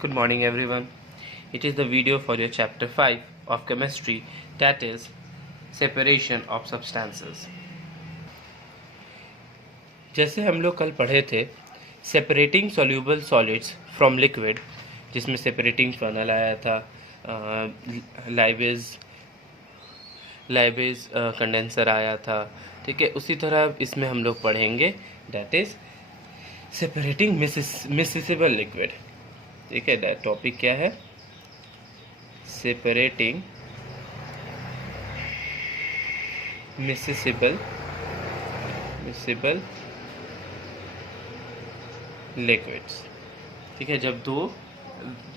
Good morning everyone. It is the video for your chapter 5 of chemistry, that is separation of substances. जैसे हम लोग कल पढ़े थे separating soluble solids from liquid, जिसमें separating funnel आया था, लाइबेज कंडेंसर आया था। ठीक है, उसी तरह इसमें हम लोग पढ़ेंगे that is separating miscible liquid. ठीक है, टॉपिक क्या है? Separating miscible liquids. ठीक है, जब दो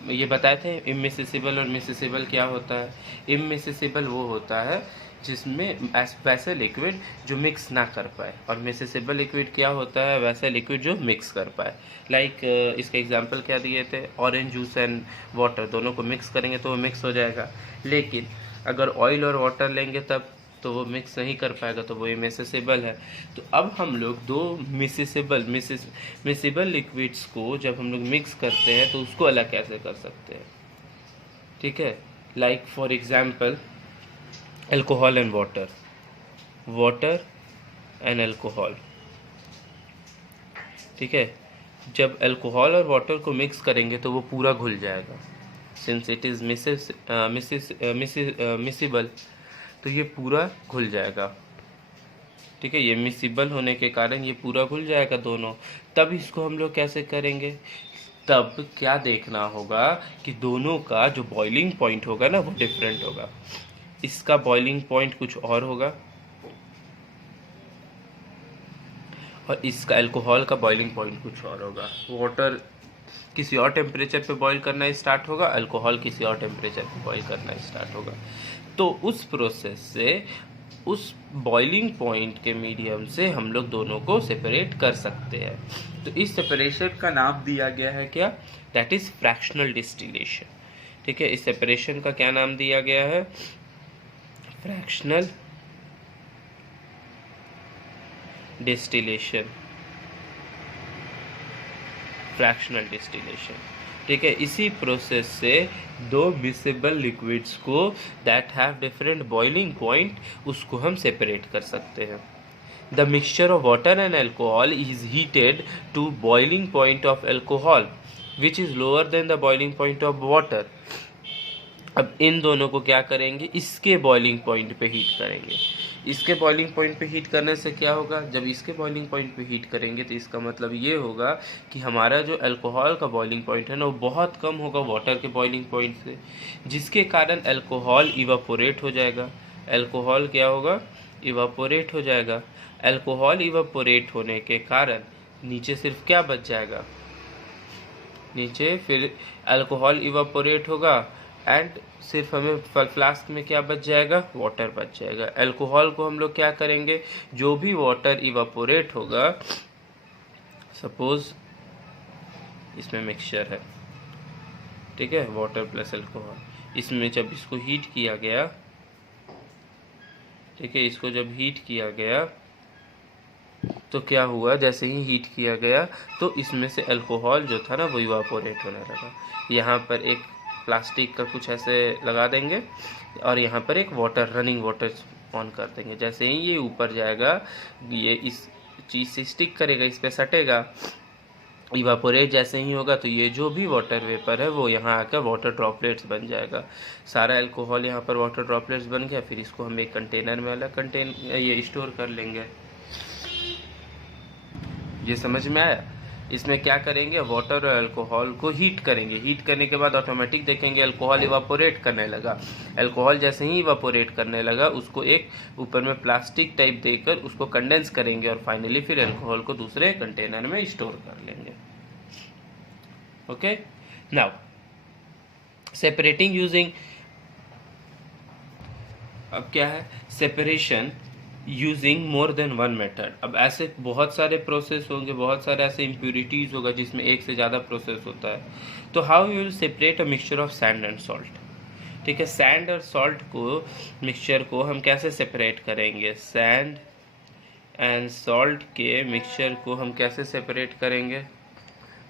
ये बताए थे इमिसिसिबल और मिसिसिबल क्या होता है। इमिसिसिबल वो होता है जिसमें वैसे लिक्विड जो मिक्स ना कर पाए, और मिसिसिबल लिक्विड क्या होता है? वैसे लिक्विड जो मिक्स कर पाए। लाइक इसका एग्जांपल क्या दिए थे? ऑरेंज जूस एंड वाटर, दोनों को मिक्स करेंगे तो वो मिक्स हो जाएगा। लेकिन अगर ऑयल और वाटर लेंगे तब तो वो मिक्स नहीं कर पाएगा, तो वो इमिसिसिबल है। तो अब हम लोग दो मिसिबल लिक्विड्स को जब हम लोग मिक्स करते हैं तो उसको अलग कैसे कर सकते हैं। ठीक है, like for example alcohol and water and alcohol. ठीक है, जब अल्कोहल और वाटर को मिक्स करेंगे तो वो पूरा घुल जाएगा। सिंस इट इज़ मिसिबल तो ये पूरा घुल जाएगा। ठीक है, ये मिसिबल होने के कारण ये पूरा घुल जाएगा दोनों। तब इसको हम लोग कैसे करेंगे? तब क्या देखना होगा कि दोनों का जो बॉइलिंग पॉइंट होगा ना वो डिफरेंट होगा। इसका बॉइलिंग पॉइंट कुछ और होगा और इसका अल्कोहल का बॉइलिंग पॉइंट कुछ और होगा। वाटर किसी और टेम्परेचर पे बॉईल करना स्टार्ट होगा, अल्कोहल किसी और टेम्परेचर पे बॉईल करना स्टार्ट होगा। तो उस प्रोसेस से, उस बॉइलिंग पॉइंट के मीडियम से हम लोग दोनों को सेपरेट कर सकते हैं। तो इस सेपरेशन का नाम दिया गया है क्या? That is fractional distillation. ठीक है, इस सेपरेशन का क्या नाम दिया गया है? Fractional distillation. ठीक है, इसी प्रोसेस से दो मिसिबल लिक्विड्स को that have different boiling point, उसको हम सेपरेट कर सकते हैं। The mixture of water and alcohol is heated to boiling point of alcohol which is lower than the boiling point of water. अब इन दोनों को क्या करेंगे? इसके बॉइलिंग पॉइंट पे हीट करेंगे। इसके बॉइलिंग पॉइंट पे हीट करने से क्या होगा? जब इसके बॉइलिंग पॉइंट पे हीट करेंगे तो इसका मतलब ये होगा कि हमारा जो अल्कोहल का बॉइलिंग पॉइंट है ना वो बहुत कम होगा वाटर के बॉइलिंग पॉइंट से, जिसके कारण अल्कोहल इवापोरेट हो जाएगा। अल्कोहल क्या होगा? इवापोरेट हो जाएगा। अल्कोहल इवापोरेट होने के कारण नीचे सिर्फ क्या बच जाएगा? नीचे फिर अल्कोहल इवापोरेट होगा एंड सिर्फ हमें फ्लास्क में क्या बच जाएगा? वाटर बच जाएगा। अल्कोहल को हम लोग क्या करेंगे? जो भी वाटर इवापोरेट होगा, सपोज इसमें मिक्सचर है, ठीक है, वाटर प्लस अल्कोहल, इसमें जब इसको हीट किया गया, ठीक है, इसको जब हीट किया गया तो क्या हुआ? जैसे ही हीट किया गया तो इसमें से अल्कोहल जो था ना वो इवापोरेट होने लगा। यहाँ पर एक प्लास्टिक का कुछ ऐसे लगा देंगे और यहाँ पर एक वाटर, रनिंग वाटर ऑन कर देंगे। जैसे ही ये ऊपर जाएगा, ये इस चीज़ से स्टिक करेगा, इस पर सटेगा, इवापोरेट जैसे ही होगा तो ये जो भी वाटर वेपर है वो यहाँ आकर वाटर ड्रॉपलेट्स बन जाएगा। सारा अल्कोहल यहाँ पर वाटर ड्रॉपलेट्स बन गया। फिर इसको हम एक कंटेनर में अलग ये स्टोर कर लेंगे। ये समझ में आया? इसमें क्या करेंगे? वाटर और अल्कोहल को हीट करेंगे। हीट करने के बाद ऑटोमेटिक देखेंगे अल्कोहल इवापोरेट करने लगा। अल्कोहल जैसे ही इवापोरेट करने लगा उसको एक ऊपर में प्लास्टिक टाइप देकर उसको कंडेंस करेंगे और फाइनली फिर अल्कोहल को दूसरे कंटेनर में स्टोर कर लेंगे। ओके, नाउ सेपरेटिंग यूजिंग, अब क्या है? Separation using more than one method. अब ऐसे बहुत सारे प्रोसेस होंगे, बहुत सारे ऐसे इम्प्यूरिटीज़ होगा जिसमें एक से ज़्यादा प्रोसेस होता है। तो how you will separate a mixture of sand and salt. ठीक है, सैंड और सॉल्ट को, मिक्सचर को हम कैसे सेपरेट करेंगे? सैंड एंड सॉल्ट के मिक्सचर को हम कैसे सेपरेट करेंगे?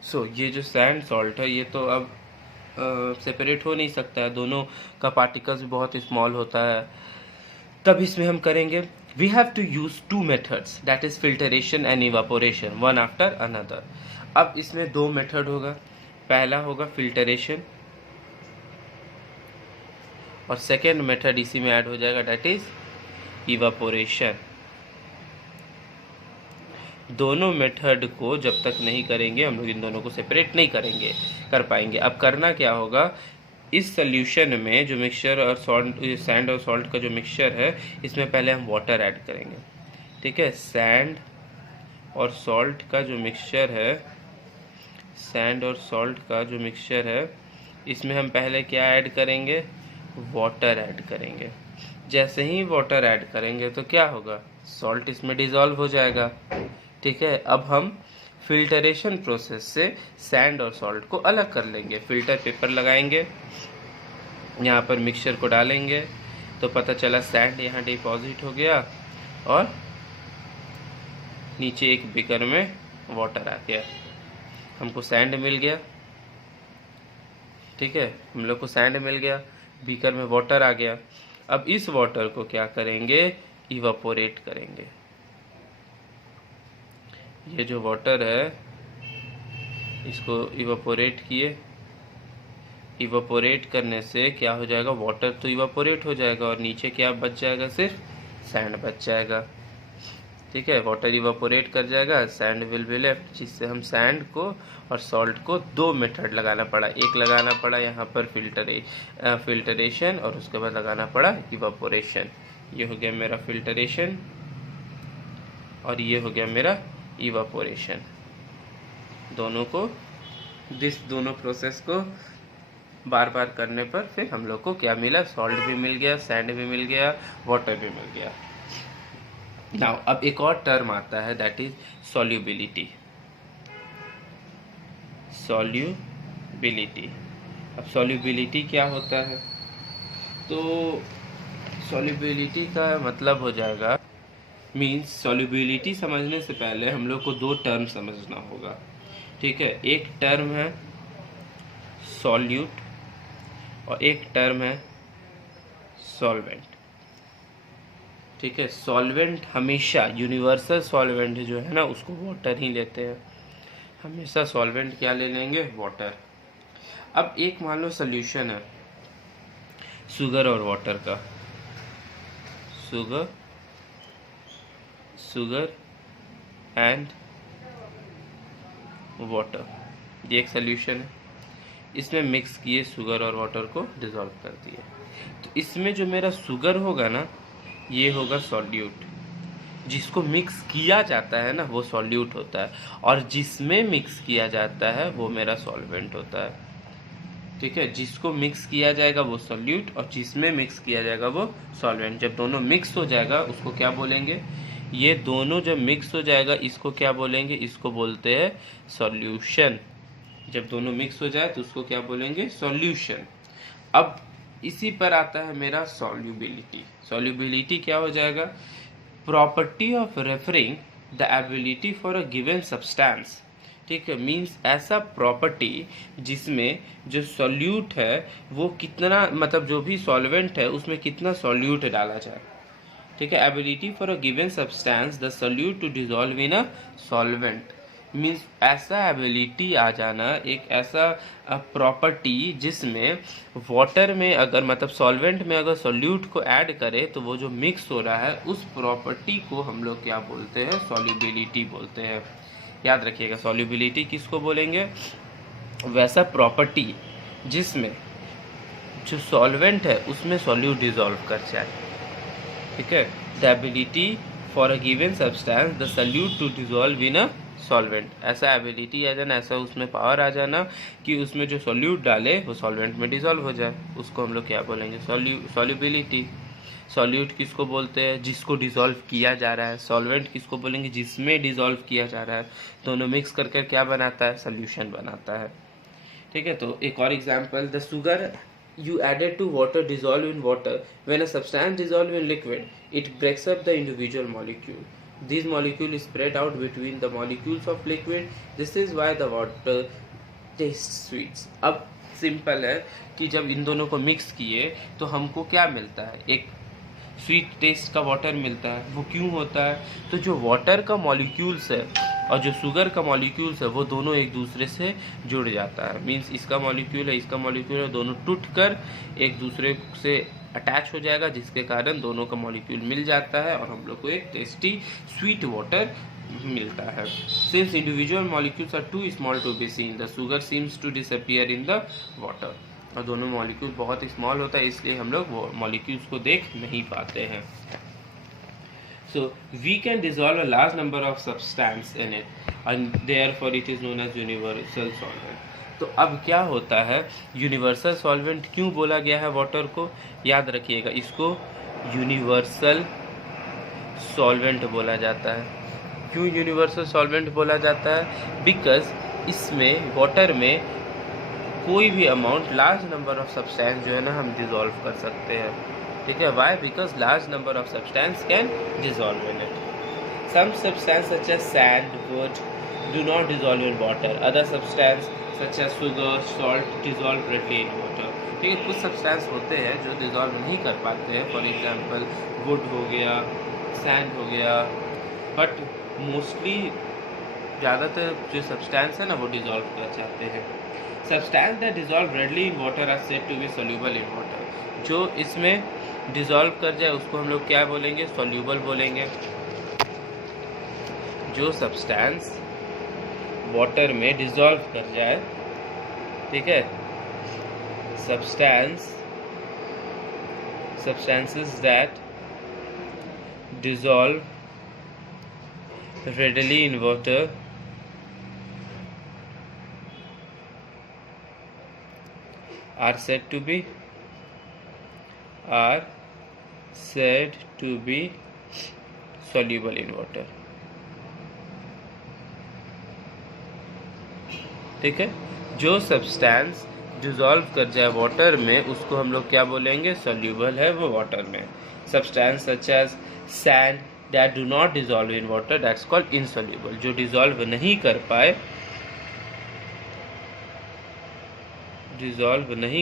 सो ये जो सैंड सॉल्ट है ये तो अब सेपरेट हो नहीं सकता है, दोनों का पार्टिकल्स भी बहुत स्मॉल होता है। तब इसमें हम करेंगे we have to use two methods that is filtration and evaporation one after another. अब इसमें दो मेथड होगा, पहला होगा फिल्टरेशन और सेकेंड मेथड इसी में ऐड हो जाएगा दैट इज इवापोरेशन। दोनों मेथड को जब तक नहीं करेंगे हम लोग इन दोनों को सेपरेट नहीं कर पाएंगे। अब करना क्या होगा, इस सॉल्यूशन में जो मिक्सचर और सैंड और सॉल्ट का जो मिक्सचर है इसमें पहले हम वाटर ऐड करेंगे। ठीक है, सैंड और सॉल्ट का जो मिक्सचर है, सैंड और सॉल्ट का जो मिक्सचर है इसमें हम पहले क्या ऐड करेंगे, वाटर ऐड करेंगे। जैसे ही वाटर ऐड करेंगे तो क्या होगा, सॉल्ट इसमें डिज़ोल्व हो जाएगा। ठीक है, अब हम फिल्टरेशन प्रोसेस से सैंड और सॉल्ट को अलग कर लेंगे। फिल्टर पेपर लगाएंगे, यहाँ पर मिक्सचर को डालेंगे तो पता चला सैंड यहाँ डिपॉजिट हो गया और नीचे एक बीकर में वाटर आ गया, हमको सैंड मिल गया। ठीक है, हम लोग को सैंड मिल गया, बीकर में वाटर आ गया। अब इस वाटर को क्या करेंगे, इवापोरेट करेंगे। ये जो वाटर है इसको इवापोरेट किए, इवापोरेट करने से क्या हो जाएगा, वाटर तो इवापोरेट हो जाएगा और नीचे क्या बच जाएगा, सिर्फ सैंड बच जाएगा। ठीक है, वाटर इवापोरेट कर जाएगा, सैंड विल बी लेफ्ट, जिससे हम सैंड को और सॉल्ट को दो मेथड लगाना पड़ा। एक लगाना पड़ा यहाँ पर फिल्टरेशन और उसके बाद लगाना पड़ा इवापोरेशन। ये हो गया मेरा फिल्टरेशन और ये हो गया मेरा इवापोरेशन। दोनों प्रोसेस को बार बार करने पर फिर हम लोग को क्या मिला, सॉल्ट भी मिल गया, सैंड भी मिल गया, वाटर भी मिल गया। नाउ अब एक और टर्म आता है दैट इज सॉल्युबिलिटी। सॉल्युबिलिटी, अब सॉल्युबिलिटी क्या होता है, तो सॉल्युबिलिटी का मतलब हो जाएगा, मीन्स सॉल्युबिलिटी समझने से पहले हम लोग को दो टर्म समझना होगा। ठीक है, एक टर्म है सॉल्यूट और एक टर्म है सॉल्वेंट। ठीक है, सॉल्वेंट हमेशा यूनिवर्सल सॉल्वेंट जो है ना उसको वाटर ही लेते हैं, हमेशा सॉल्वेंट क्या ले लेंगे, वाटर। अब एक मान लो सोल्यूशन है शुगर और वाटर का, शुगर एंड वाटर, ये एक सोल्यूशन है। इसमें मिक्स किए शुगर और वाटर को डिसॉल्व कर दिए, तो इसमें जो मेरा शुगर होगा ना ये होगा सॉल्यूट, जिसको मिक्स किया जाता है ना वो सॉल्यूट होता है, और जिसमें मिक्स किया जाता है वो मेरा सॉल्वेंट होता है। ठीक है, जिसको मिक्स किया जाएगा वो सॉल्यूट और जिसमें मिक्स किया जाएगा वो सॉल्वेंट। जब दोनों मिक्स हो जाएगा उसको क्या बोलेंगे, ये दोनों जब मिक्स हो जाएगा इसको क्या बोलेंगे, इसको बोलते हैं सॉल्यूशन। जब दोनों मिक्स हो जाए तो उसको क्या बोलेंगे, सॉल्यूशन। अब इसी पर आता है मेरा सॉल्युबिलिटी। सॉल्युबिलिटी क्या हो जाएगा, property of referring the ability for a given substance. ठीक है, मीन्स ऐसा प्रॉपर्टी जिसमें जो सॉल्यूट है वो कितना, मतलब जो भी सॉल्वेंट है उसमें कितना सॉल्यूट डाला जाए। ठीक है, ability for a given substance the solute to dissolve in a solvent, means ऐसा एबिलिटी आ जाना, एक ऐसा प्रॉपर्टी जिसमें वाटर में अगर मतलब सॉल्वेंट में अगर सॉल्यूट को ऐड करे तो वो जो मिक्स हो रहा है उस प्रॉपर्टी को हम लोग क्या बोलते हैं, सॉल्युबिलिटी बोलते हैं। याद रखिएगा, सॉल्युबिलिटी किसको बोलेंगे, वैसा प्रॉपर्टी जिसमें जो सॉल्वेंट है उसमें सॉल्यूट डिसॉल्व कर जाए। ठीक है, the ability for a given substance the solute to dissolve in a solvent, ऐसा एबिलिटी आ जाना, ऐसा उसमें पावर आ जाना कि उसमें जो सॉल्यूट डाले वो सॉल्वेंट में डिसॉल्व हो जाए, उसको हम लोग क्या बोलेंगे, सॉल्युबिलिटी। सॉल्यूट किसको बोलते हैं, जिसको डिसॉल्व किया जा रहा है, सॉल्वेंट किसको बोलेंगे, जिसमें डिसॉल्व किया जा रहा है। दोनों मिक्स करके क्या बनाता है, सॉल्यूशन बनाता है। ठीक है, तो एक और example, the sugar you added to water dissolve in water. When a substance dissolve in liquid, it breaks up the individual molecule. These molecules spread out between the molecules of liquid. This is why the water tastes sweet. अब simple है कि जब इन दोनों को mix किए तो हमको क्या मिलता है, एक स्वीट टेस्ट का वाटर मिलता है। वो क्यों होता है, तो जो वाटर का मॉलिक्यूल्स है और जो शुगर का मॉलिक्यूल्स है वो दोनों एक दूसरे से जुड़ जाता है। मीन्स इसका मॉलिक्यूल है, इसका मॉलिक्यूल है, दोनों टूट कर एक दूसरे से अटैच हो जाएगा, जिसके कारण दोनों का मॉलिक्यूल मिल जाता है और हम लोग को एक टेस्टी स्वीट वाटर मिलता है। Since individual molecules are too small to be seen, the sugar seems to disappear in the water. और दोनों मॉलिक्यूल बहुत स्मॉल होता है, इसलिए हम लोग वो मॉलिक्यूल्स को देख नहीं पाते हैं। So we can dissolve a large number of substance in it and therefore it is known as universal solvent. तो अब क्या होता है, यूनिवर्सल सॉल्वेंट क्यों बोला गया है वाटर को, याद रखिएगा, इसको यूनिवर्सल सॉल्वेंट बोला जाता है। क्यों यूनिवर्सल सॉल्वेंट बोला जाता है, बिकॉज इसमें वाटर में कोई भी amount large number of substance जो है ना हम डिज़ोल्व कर सकते हैं। ठीक है, why, because large number of substance can dissolve in it. Some substance such as sand, wood do not dissolve in water, other substance such as sugar, salt dissolve readily in water. ठीक है, कुछ substance होते हैं जो dissolve नहीं कर पाते हैं, फॉर एग्जाम्पल वुड हो गया, सैंड हो गया, बट मोस्टली ज़्यादातर जो सब्सटेंस है ना वो डिज़ोल्व कर जाते हैं। Substance that dissolve readily in water are said to be soluble in water. जो इसमें डिज़ोल्व कर जाए उसको हम लोग क्या बोलेंगे, सोल्यूबल बोलेंगे। जो सब्सटेंस वाटर में डिज़ोल्व कर जाए, ठीक है, substances that dissolve readily in water are said to be soluble in water। ठीक है, जो सब्सटेंस डिज़ोल्व कर जाए वाटर में उसको हम लोग क्या बोलेंगे, सोल्यूबल है वो वाटर में। Substance such as sand that do not dissolve in water that's called insoluble. जो डिज़ोल्व नहीं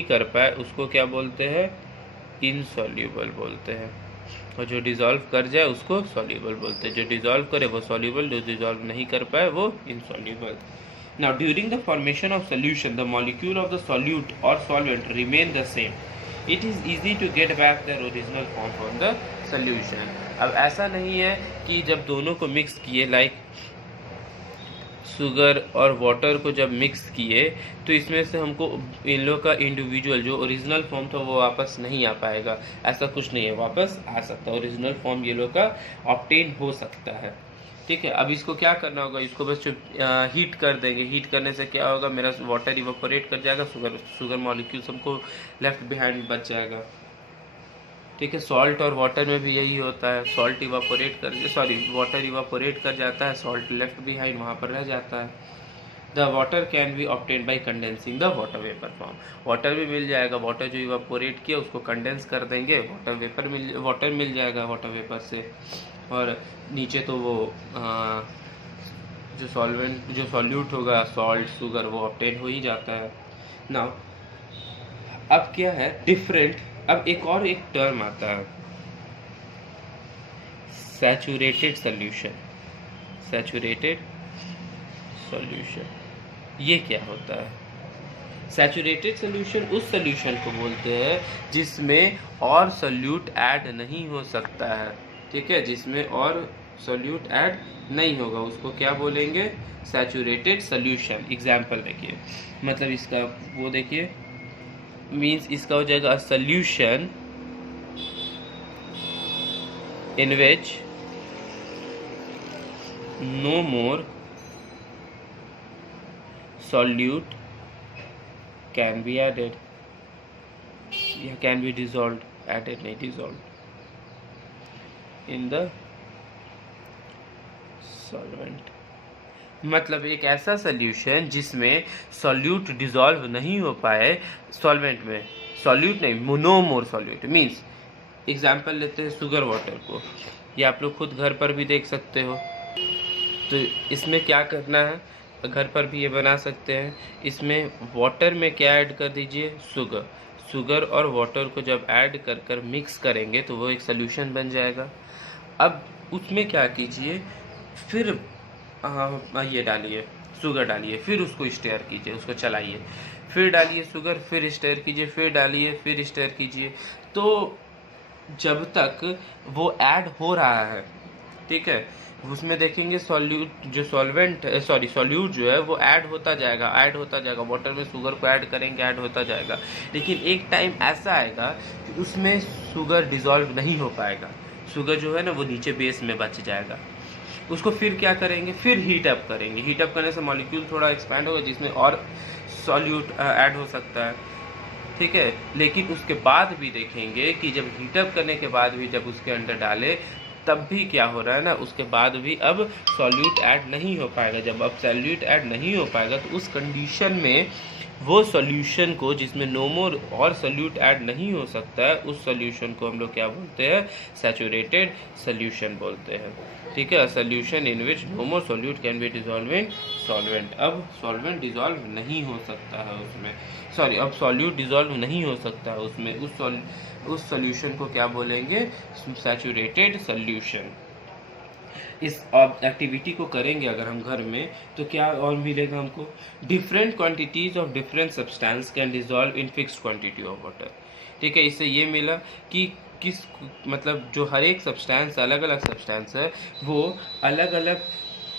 कर पाए उसको क्या बोलते हैं, इनसोल्यूबल बोलते हैं। और जो डिज़ोल्व कर जाए उसको सोल्यूबल बोलते हैं। जो डिज़ोल्व करे वो सोल्यूबल, जो डिज़ोल्व नहीं कर पाए वो insoluble. Now, during the formation of solution, the molecule of the solute or solvent remain the same. It is easy to get back their original form from the solution. अब ऐसा नहीं है कि जब दोनों को मिक्स किए, लाइक शुगर और वाटर को जब मिक्स किए तो इसमें से हमको इन लोग का इंडिविजुअल जो ओरिजिनल फॉर्म था वो वापस नहीं आ पाएगा। ऐसा कुछ नहीं है, वापस आ सकता है, ओरिजिनल फॉर्म ये लोग का ऑब्टेन हो सकता है। ठीक है, अब इसको क्या करना होगा, इसको बस हीट कर देंगे। हीट करने से क्या होगा, मेरा वाटर इवापोरेट कर जाएगा, शुगर मॉलिक्यूल्स हमको लेफ्ट बिहाइंड बच जाएगा। ठीक है, सॉल्ट और वाटर में भी यही होता है, वाटर इवापोरेट कर जाता है, सॉल्ट लेफ्ट बिहाइंड वहाँ पर रह जाता है। The water can be obtain by condensing the water vapour form. Water भी मिल जाएगा, वाटर जो इवापोरेट किया उसको कंडेंस कर देंगे, वाटर मिल जाएगा वाटर वेपर से। और नीचे तो वो जो सॉल्यूट होगा, सॉल्ट, शुगर, वो ऑब्टेन हो ही जाता है। नाउ अब क्या है डिफरेंट, अब एक टर्म आता है, सैचुरेटेड सॉल्यूशन। ये क्या होता है, सैचुरेटेड सॉल्यूशन उस सॉल्यूशन को बोलते हैं जिसमें और सॉल्यूट ऐड नहीं हो सकता है। ठीक है, जिसमें और सॉल्यूट ऐड नहीं होगा उसको क्या बोलेंगे, सैचुरेटेड सॉल्यूशन। एग्जाम्पल देखिए, मतलब इसका वो देखिए, मीन्स इसका हो जाएगा solution in which no more solute can be added, या can be dissolved, added नहीं, dissolved in the solvent। मतलब एक ऐसा सॉल्यूशन जिसमें सॉल्यूट डिसॉल्व नहीं हो पाए सॉल्वेंट में, सॉल्यूट नहीं, no more solute. Means example लेते हैं शुगर वाटर को, ये आप लोग खुद घर पर भी देख सकते हो। तो इसमें क्या करना है घर पर भी ये बना सकते हैं। इसमें वाटर में क्या ऐड कर दीजिए, शुगर और वाटर को जब ऐड कर कर मिक्स करेंगे तो वो एक सॉल्यूशन बन जाएगा। अब उसमें क्या कीजिए, फिर ये डालिए, शुगर डालिए, फिर उसको स्टेयर कीजिए, उसको चलाइए, फिर डालिए शुगर, फिर स्टेयर कीजिए, फिर डालिए, फिर स्टेयर कीजिए। तो जब तक वो ऐड हो रहा है, ठीक है, उसमें देखेंगे सॉल्यूट जो सॉल्वेंट सॉल्यूट जो है वो ऐड होता जाएगा। वाटर में शुगर को ऐड करेंगे, ऐड होता जाएगा। लेकिन एक टाइम ऐसा आएगा कि उसमें शुगर डिज़ोल्व नहीं हो पाएगा, शुगर जो है ना वो नीचे बेस में बच जाएगा। उसको फिर क्या करेंगे, फिर हीट अप करेंगे। हीट अप करने से मॉलिक्यूल थोड़ा एक्सपैंड होगा जिसमें और सॉल्यूट ऐड हो सकता है, ठीक है। लेकिन उसके बाद भी देखेंगे कि जब हीटअप करने के बाद भी जब उसके अंदर डाले तब भी क्या हो रहा है ना, उसके बाद भी अब सॉल्यूट ऐड नहीं हो पाएगा। जब अब सॉल्यूट ऐड नहीं हो पाएगा तो उस कंडीशन में वो सॉल्यूशन को जिसमें नो मोर और सॉल्यूट ऐड नहीं हो सकता है, उस सॉल्यूशन को हम लोग क्या बोलते हैं, सैचुरेटेड सॉल्यूशन बोलते हैं, ठीक है। Solution in which no more solute can be dissolve in solvent. अब सॉल्वेंट डिजॉल्व नहीं हो सकता है उसमें, अब सॉल्यूट डिजॉल्व नहीं हो सकता है उसमें, उस सॉल्यूशन को क्या बोलेंगे, सैचुरेटेड सॉल्यूशन। इस एक्टिविटी को करेंगे अगर हम घर में तो क्या और मिलेगा हमको, different quantities of different substance can dissolve in fixed quantity of water, ठीक है। इससे ये मिला कि किस मतलब जो हर एक सब्सटेंस अलग अलग सब्सटेंस है वो अलग अलग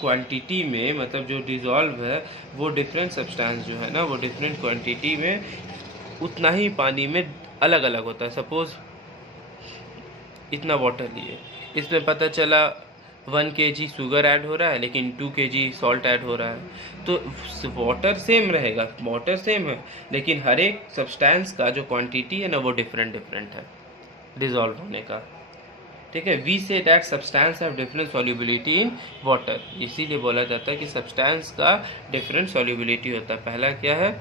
क्वांटिटी में, मतलब जो डिज़ोल्व है वो डिफरेंट सब्सटेंस जो है ना वो डिफरेंट क्वांटिटी में उतना ही पानी में अलग अलग होता है। सपोज़ इतना वाटर लिए, इसमें पता चला 1 kg शुगर ऐड हो रहा है लेकिन 2 kg सॉल्ट ऐड हो रहा है, तो वाटर सेम रहेगा, वाटर सेम है, लेकिन हर एक सब्सटेंस का जो क्वांटिटी है ना वो डिफरेंट है डिज़ोल्व होने का, ठीक है। We say that substance have different solubility in water, इसीलिए बोला जाता है कि सब्सटेंस का डिफरेंट सॉल्युबिलिटी होता है। पहला क्या है,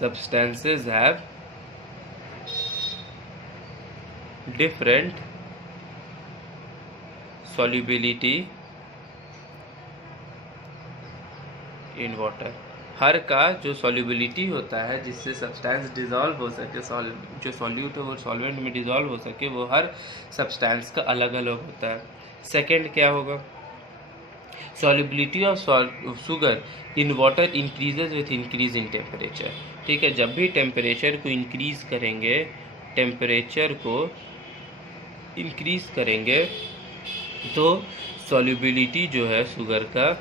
substances have different solubility in water, हर का जो सॉल्युबिलिटी होता है जिससे सब्सटेंस डिज़ोल्व हो सके, जो सॉल्यूट है वो सॉल्वेंट में डिज़ोल्व हो सके, वो हर सब्सटेंस का अलग अलग होता है। सेकंड क्या होगा, solubility of sugar in water increases with increase in temperature, ठीक है। जब भी टेम्परेचर को इंक्रीज करेंगे, टेम्परेचर को इंक्रीज करेंगे तो सॉल्युबिलिटी जो है शुगर का,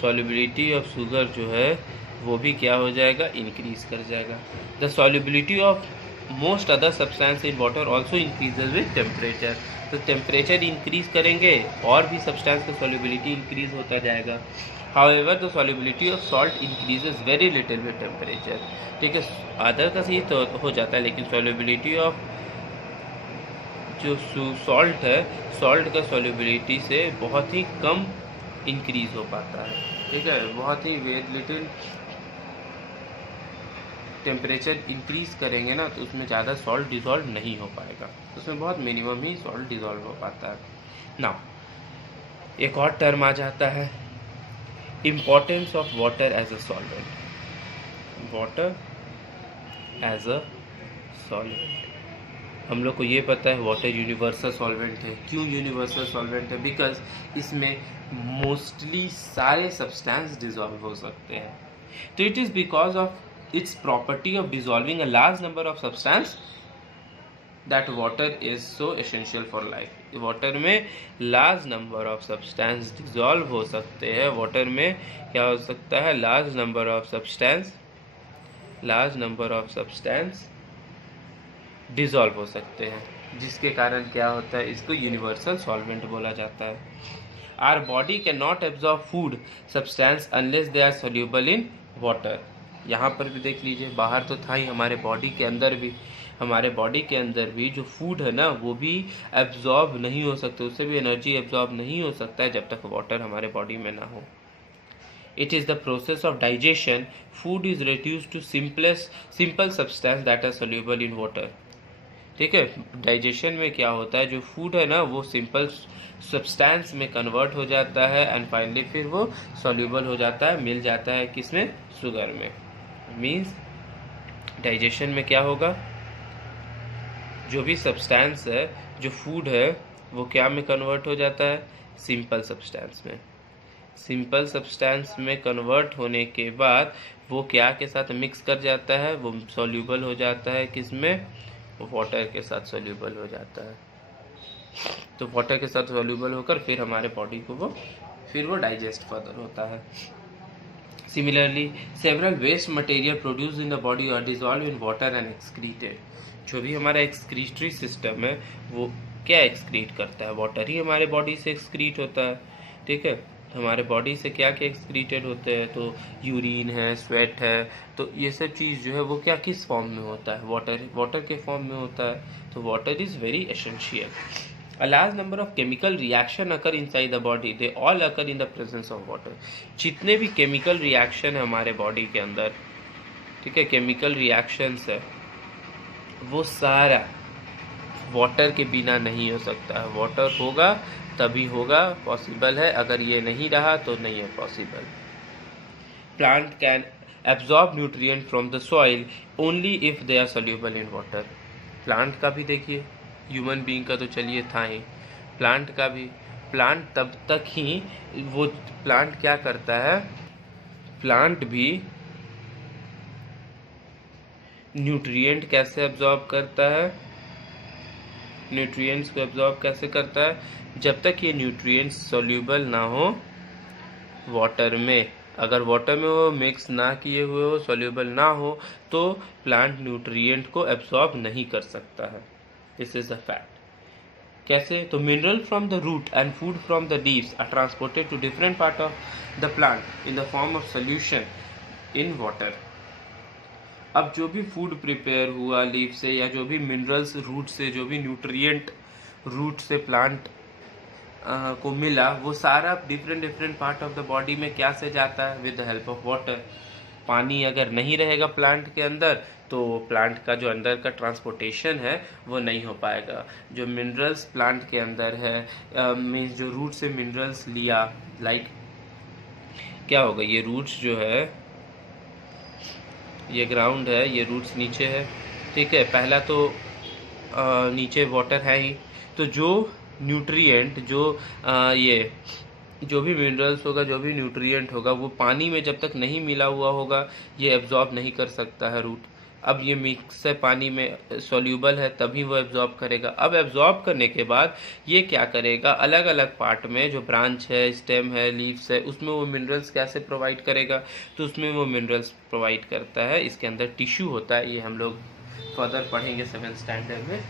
सॉल्युबिलिटी ऑफ शुगर जो है वो भी क्या हो जाएगा, इंक्रीज कर जाएगा। The solubility of most other substance in water also increases with temperature, तो टेम्परेचर इंक्रीज करेंगे और भी सब्सटेंस का सॉल्युबिलिटी इंक्रीज होता जाएगा। However the solubility of salt increases very little with temperature, ठीक है। अदर का सही तो हो जाता है लेकिन सॉल्युबिलिटी ऑफ जो सॉल्ट है, सॉल्ट का सॉल्युबिलिटी से बहुत ही कम इंक्रीज हो पाता है, ठीक है। बहुत ही वेरी लिटिल टेम्परेचर इंक्रीज करेंगे ना तो उसमें ज़्यादा सॉल्ट डिज़ोल्व नहीं हो पाएगा, उसमें बहुत मिनिमम ही सॉल्ट डिज़ोल्व हो पाता है। नाउ एक और टर्म आ जाता है, importance of water as a solvent. Water as a solvent, हम लोग को ये पता है वाटर यूनिवर्सल सॉल्वेंट है। क्यों यूनिवर्सल सॉल्वेंट है, बिकॉज इसमें मोस्टली सारे सब्सटेंस डिज़ोल्व हो सकते हैं, तो it is because of its property of dissolving a large number of substance that water is so essential for life. Water में large number of substance dissolve हो सकते हैं, वाटर में क्या हो सकता है, large number of substance dissolve हो सकते हैं, जिसके कारण क्या होता है, इसको यूनिवर्सल सॉल्वेंट बोला जाता है। Our body can not absorb food substance unless they are soluble in water. यहाँ पर भी देख लीजिए, बाहर तो था ही, हमारे बॉडी के अंदर भी जो फूड है ना वो भी एब्जॉर्ब नहीं हो सकते, उससे भी एनर्जी एब्जॉर्ब नहीं हो सकता है जब तक वाटर हमारे बॉडी में ना हो। It is the process of digestion. Food is reduced to simple substance that are soluble in water. ठीक है। डाइजेशन में क्या होता है, जो फूड है ना वो सिंपल सब्सटेंस में कन्वर्ट हो जाता है एंड फाइनली फिर वो सॉल्यूबल हो जाता है, मिल जाता है किसमें, शुगर में। मीन्स डाइजेशन में क्या होगा, जो भी सब्सटेंस है, जो फूड है, वो क्या में कन्वर्ट हो जाता है, सिंपल सब्सटेंस में। सिंपल सब्सटेंस में कन्वर्ट होने के बाद वो क्या के साथ मिक्स कर जाता है, वो सॉल्यूबल हो जाता है किसमें, वाटर के साथ सॉल्यूबल हो जाता है। तो वाटर के साथ सॉल्यूबल होकर फिर हमारे बॉडी को वो डाइजेस्ट फर्दर होता है। Similarly several waste material produce in the body are dissolve in water and excreted. जो भी हमारा एक्सक्रीटरी सिस्टम है वो क्या एक्सक्रीट करता है, वाटर ही हमारे बॉडी से एक्सक्रीट होता है। ठीक है, हमारे बॉडी से क्या क्या एक्सक्रीटेड होते हैं, तो यूरिन है, स्वेट है, तो ये सब चीज़ जो है वो क्या किस फॉर्म में होता है, वाटर के फॉर्म में होता है। तो water is very essential. A large number of chemical reaction occur inside the body. They all occur in the presence of water. जितने भी केमिकल रिएक्शन है हमारे बॉडी के अंदर, ठीक है, केमिकल रिएक्शंस है, वो सारा वाटर के बिना नहीं हो सकता है। वाटर होगा तभी होगा, पॉसिबल है, अगर ये नहीं रहा तो नहीं है possible. Plant can absorb nutrient from the soil only if they are soluble in water. Plant का भी देखिए, ह्यूमन बीइंग का तो चलिए था ही, प्लांट का भी, प्लांट तब तक ही वो प्लांट क्या करता है, प्लांट भी न्यूट्रिएंट कैसे एब्जॉर्ब करता है, न्यूट्रिएंट्स को एब्जॉर्ब कैसे करता है, जब तक ये न्यूट्रिएंट्स सॉल्यूबल ना हो वाटर में। अगर वाटर में वो मिक्स ना किए हुए हो, सॉल्यूबल ना हो, तो प्लांट न्यूट्रिएंट को एब्जॉर्ब नहीं कर सकता है। This is a fact. कैसे, तो mineral from the root and food from the leaves are transported to different part of the plant in the form of solution in water. अब जो भी फूड प्रिपेयर हुआ लीफ से, या जो भी मिनरल्स रूट से, जो भी न्यूट्रिएंट रूट से प्लांट को मिला, वो सारा different part of the body में क्या से जाता है, with the help of water. पानी अगर नहीं रहेगा प्लांट के अंदर तो प्लांट का जो अंदर का ट्रांसपोर्टेशन है वो नहीं हो पाएगा। जो मिनरल्स प्लांट के अंदर है, मीन्स जो रूट से मिनरल्स लिया, लाइक क्या होगा, ये रूट्स जो है, ये ग्राउंड है, ये रूट्स नीचे है, ठीक है, पहला तो नीचे वाटर है ही, तो जो न्यूट्रिएंट, ये जो भी मिनरल्स होगा, जो भी न्यूट्रिएंट होगा, वो पानी में जब तक नहीं मिला हुआ होगा ये एब्जॉर्ब नहीं कर सकता है रूट। अब ये मिक्स है, पानी में सॉल्यूबल है, तभी वो एब्जॉर्ब करेगा। अब एब्जॉर्ब करने के बाद ये क्या करेगा, अलग अलग पार्ट में जो ब्रांच है, स्टेम है, लीव्स है, उसमें वो मिनरल्स कैसे प्रोवाइड करेगा, तो उसमें वो मिनरल्स प्रोवाइड करता है। इसके अंदर टिश्यू होता है, ये हम लोग फर्दर पढ़ेंगे 7th स्टैंडर्ड में,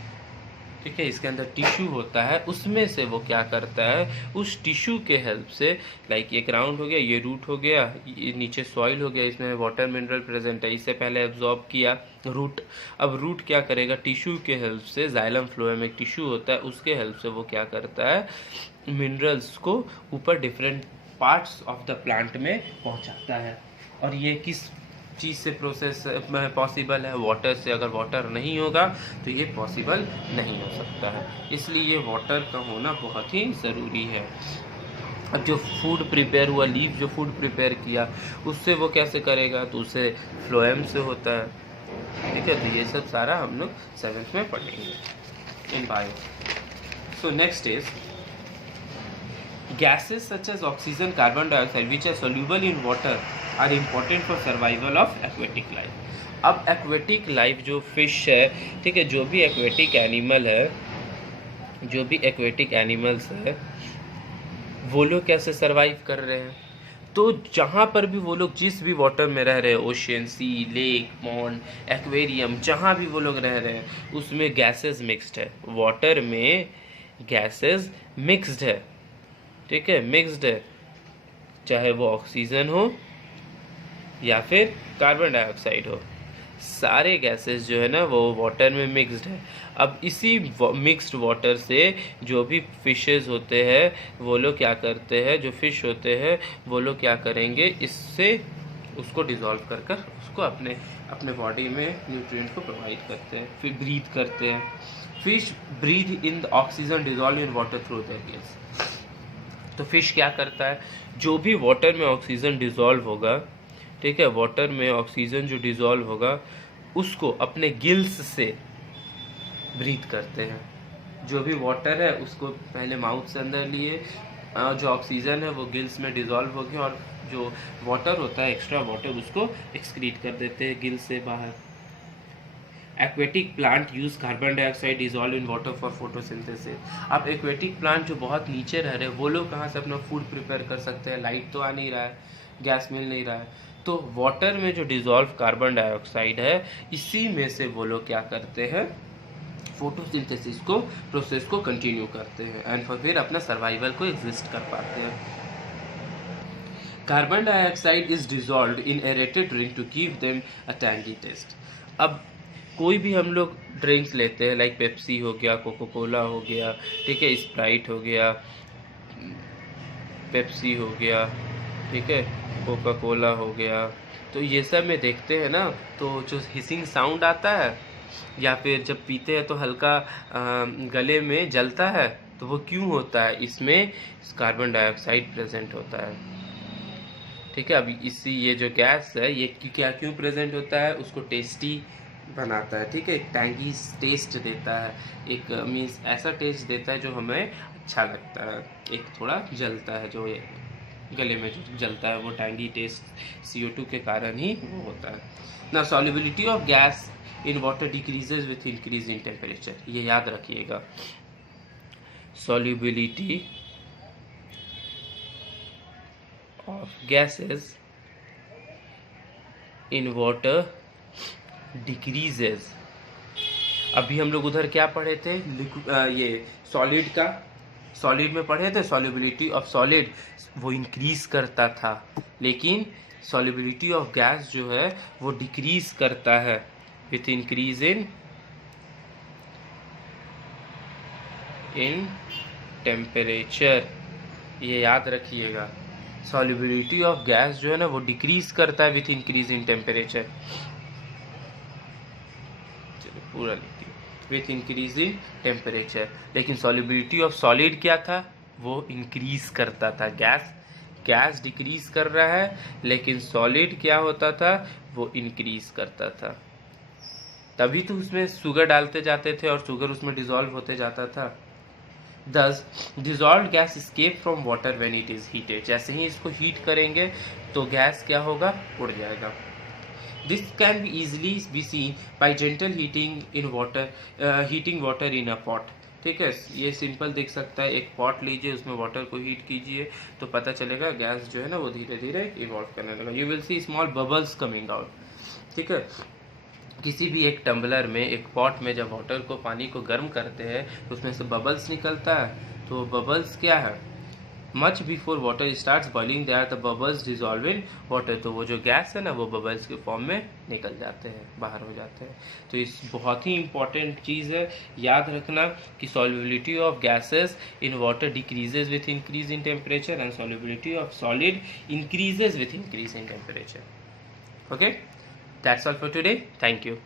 ठीक है। इसके अंदर टिश्यू होता है, उसमें से वो क्या करता है, उस टिश्यू के हेल्प से, लाइक ये ग्राउंड हो गया, ये रूट हो गया, ये नीचे सॉइल हो गया, इसमें वाटर मिनरल प्रेजेंट है, इससे पहले एब्जॉर्ब किया रूट। अब रूट क्या करेगा, टिश्यू के हेल्प से, जाइलम फ्लोएम एक टिश्यू होता है, उसके हेल्प से वो क्या करता है, मिनरल्स को ऊपर different parts of the plant में पहुँचाता है। और ये किस चीज़ से प्रोसेस पॉसिबल है, वाटर से। अगर वाटर नहीं होगा तो ये पॉसिबल नहीं हो सकता है, इसलिए ये वाटर का होना बहुत ही ज़रूरी है। अब जो फूड प्रिपेयर हुआ, लीफ जो फूड प्रिपेयर किया, उससे वो कैसे करेगा, तो उससे फ्लोएम से होता है, ठीक है। तो ये सब सारा हम लोग 7th में पढ़ेंगे in bio. So next is gases such as oxygen, carbon dioxide which are soluble in water are important for survival of aquatic life. अब aquatic life जो fish है, ठीक है, जो भी aquatic animal है, जो भी aquatic animals है, वो लोग कैसे survive कर रहे हैं, तो जहाँ पर भी वो लोग जिस भी वाटर में रह रहे हैं, ओशियन, सी, लेक, पॉन्ड, एक्वेरियम, जहाँ भी वो लोग रह रहे हैं, उसमें गैसेस मिक्स्ड है, वाटर में गैसेस मिक्स्ड है, ठीक है, मिक्स्ड है, चाहे वो ऑक्सीजन हो या फिर कार्बन डाइऑक्साइड हो, सारे गैसेस जो है ना वो वाटर में मिक्स्ड है। अब इसी मिक्स्ड वाटर से जो भी फिशेस होते हैं वो लोग क्या करते हैं, जो फिश होते हैं वो लोग क्या करेंगे, इससे उसको डिज़ोल्व कर कर उसको अपने अपने बॉडी में न्यूट्रिएंट को प्रोवाइड करते हैं, फिर ब्रीथ करते हैं। Fish breathe in the oxygen dissolve in water through their gills. तो फिश क्या करता है, जो भी वाटर में ऑक्सीजन डिज़ोल्व होगा, ठीक है, वाटर में ऑक्सीजन जो डिज़ोल्व होगा उसको अपने गिल्स से ब्रीथ करते हैं। जो भी वाटर है उसको पहले माउथ से अंदर लिए, जो ऑक्सीजन है वो गिल्स में डिज़ोल्व हो गया, और जो वाटर होता है एक्स्ट्रा वाटर उसको एक्सक्रीट कर देते हैं गिल्स से बाहर। Aquatic plant use carbon dioxide dissolve in water for photosynthesis. अब एक्वेटिक प्लांट जो बहुत नीचे रह रहे हैं वो लोग कहाँ से अपना फूड प्रिपेयर कर सकते हैं, लाइट तो आ नहीं रहा है, गैस मिल नहीं रहा है, तो वाटर में जो डिजोल्व कार्बन डाइऑक्साइड है इसी में से वो लोग क्या करते हैं, फोटोसिंथेसिस को प्रोसेस को कंटिन्यू करते हैं एंड फिर अपना सर्वाइवल को एग्जिस्ट कर पाते हैं। Carbon dioxide is dissolved in aerated drink to give them a tangy taste. अब कोई भी हम लोग ड्रिंक्स लेते हैं, लाइक पेप्सी हो गया, कोको कोला हो गया, ठीक है, स्प्राइट हो गया, पेप्सी हो गया, ठीक है, कोका कोला हो गया, तो ये सब में देखते हैं ना तो जो हिसिंग साउंड आता है या फिर जब पीते हैं तो हल्का गले में जलता है, तो वो क्यों होता है, इसमें कार्बन डाइऑक्साइड प्रेजेंट होता है, ठीक है। अब इसी ये जो गैस है ये क्या क्यों प्रेजेंट होता है, उसको टेस्टी बनाता है, ठीक है, एक टैंगी टेस्ट देता है, एक मीन्स ऐसा टेस्ट देता है जो हमें अच्छा लगता है, एक थोड़ा जलता है, जो ये गले में जो जलता है वो टैंगी टेस्ट CO2 के कारण ही वो होता है ना। Solubility of gas in water decreases with increase in temperature, ये याद रखिएगा, solubility of gases in water decreases. अभी हम लोग उधर क्या पढ़े थे, ये सॉलिड का, सॉलिड में पढ़े थे सॉल्युबिलिटी ऑफ सॉलिड वो इंक्रीज करता था, लेकिन सॉल्युबिलिटी ऑफ गैस जो है वो डिक्रीज करता है विथ इंक्रीज इन टेम्परेचर, ये याद रखिएगा, सॉल्युबिलिटी ऑफ गैस जो है ना वो डिक्रीज करता है विथ इंक्रीज इन टेम्परेचर, पूरा लिखिए, विथ इंक्रीज इन टेम्परेचर। लेकिन सॉल्युबिलिटी ऑफ सॉलिड क्या था, वो इंक्रीज करता था, गैस डिक्रीज कर रहा है लेकिन सॉलिड क्या होता था, वो इंक्रीज करता था। तभी तो उसमें शुगर डालते जाते थे और शुगर उसमें डिजोल्व होते जाता था। Thus, dissolved gas escape from water when it is heated। जैसे ही इसको हीट करेंगे तो गैस क्या होगा, उड़ जाएगा। This can be easily be seen by gentle heating water in a pot। ठीक है, ये सिंपल दिख सकता है, एक पॉट लीजिए, उसमें वाटर को हीट कीजिए तो पता चलेगा गैस जो है ना वो धीरे धीरे इवॉल्व करने लगा। You will C small bubbles coming out, ठीक है। किसी भी एक टम्बलर में, एक पॉट में जब वाटर को, पानी को गर्म करते हैं तो उसमें से बबल्स निकलता है, तो बबल्स क्या है, much before water starts boiling they are the bubbles dissolve in water, तो वो जो गैस है ना वो बबल्स के फॉर्म में निकल जाते हैं, बाहर हो जाते हैं। तो इस बहुत ही इंपॉर्टेंट चीज़ है, याद रखना कि solubility of gases in water decreases with increase in temperature and solubility of solid increases with increase in temperature. Okay, that's all for today. Thank you.